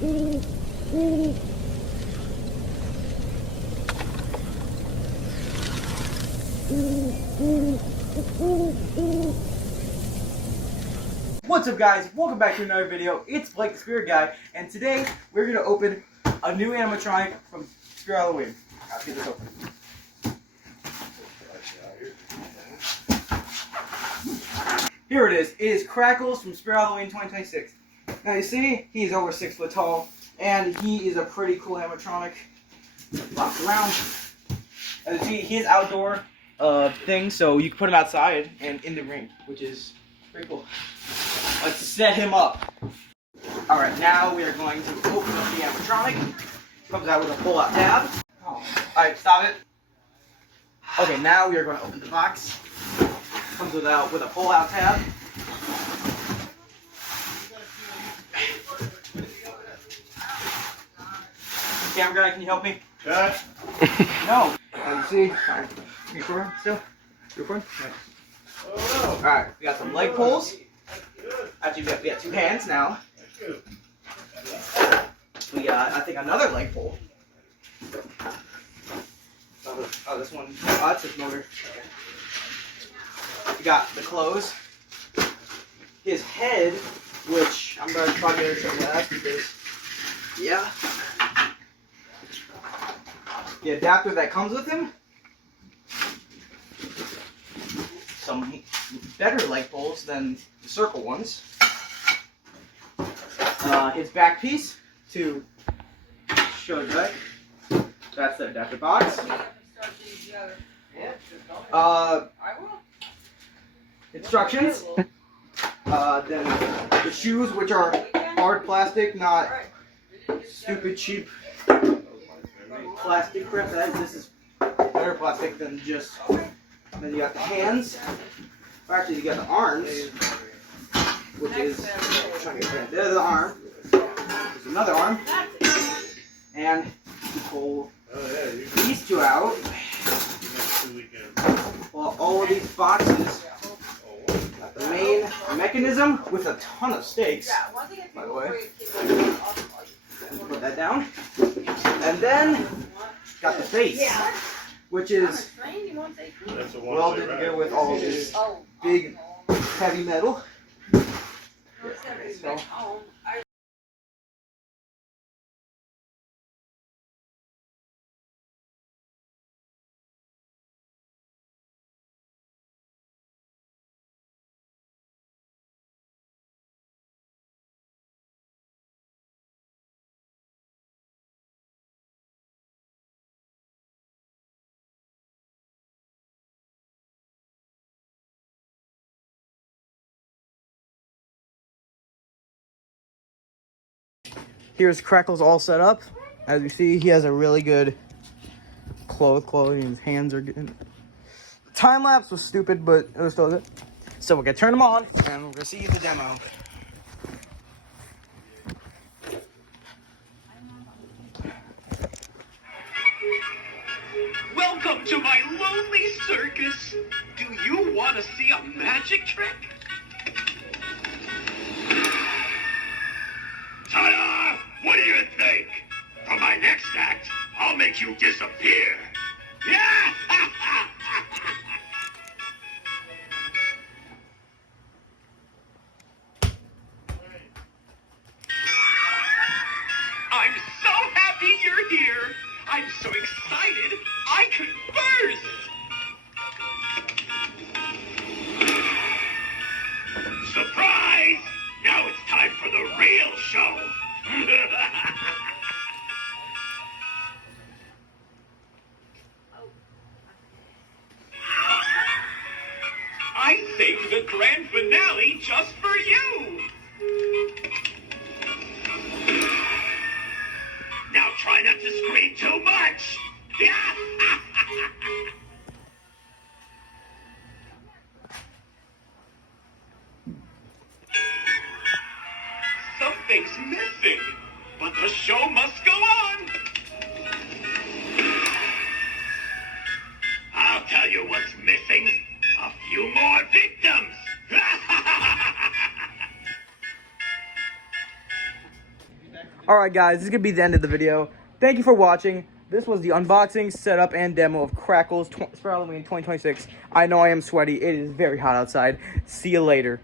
What's up, guys? Welcome back to another video. It's Blake the Spirit Guy, and today we're going to open a new animatronic from Spirit Halloween. Let's get this open. Here it is. It is Crackles from Spirit Halloween2026. Now you see, he's over 6 foot tall, and he is a pretty cool animatronic. Walks around. As you see, he is outdoor thing, so you can put him outside and in the rain, which is pretty cool. Let's set him up. Alright, now we are going to open up the animatronic. Comes out with a pull-out tab. Alright, stop it. Okay, now we are going to open the box. Comes with a pull-out tab. Camera guy, can you help me? No. As you see, alright, you recording still? You recording? Right. Alright, we got some leg pulls. Actually, we got 2 hands now. We got, I think, another leg pull. Oh, this one. Oh, that's his motor. Okay. We got the clothes. His head, which I'm going to try to show you that because, yeah. The adapter that comes with him. Some better leg pulls than the circle ones. His back piece to show the back. That's the adapter box. Instructions. Then the shoes, which are hard plastic, not stupid cheap plastic crap. This is better plastic than just. Then you got the hands. Or actually, you got the arms, which is there's the arm. There's another arm, and you pull these 2 out. Well, all of these boxes got the main mechanism with a ton of stakes. By the way, put that down, and then got the face, which is welded together with all of this big, heavy metal. So, here's Crackles all set up. As you see, he has a really good quality, and his hands are good. Time lapse was stupid, but it was still good. So we're gonna turn them on, and we're gonna see the demo. Welcome to my lonely circus. Do you want to see a magic trick? Ta-da! What do you think? For my next act, I'll make you disappear. Yeah! I'm so happy you're here. I'm so excited, I could burst. Surprise! Now it's time for the real show. I saved the grand finale just for you. Now try not to scream too much. Something's missing, but the show must go on. I'll tell you what's missing. A few more victims. Alright guys, this is going to be the end of the video. Thank you for watching. This was the unboxing, setup, and demo of Crackles Spare Halloween 2026. I know I am sweaty. It is very hot outside. See you later.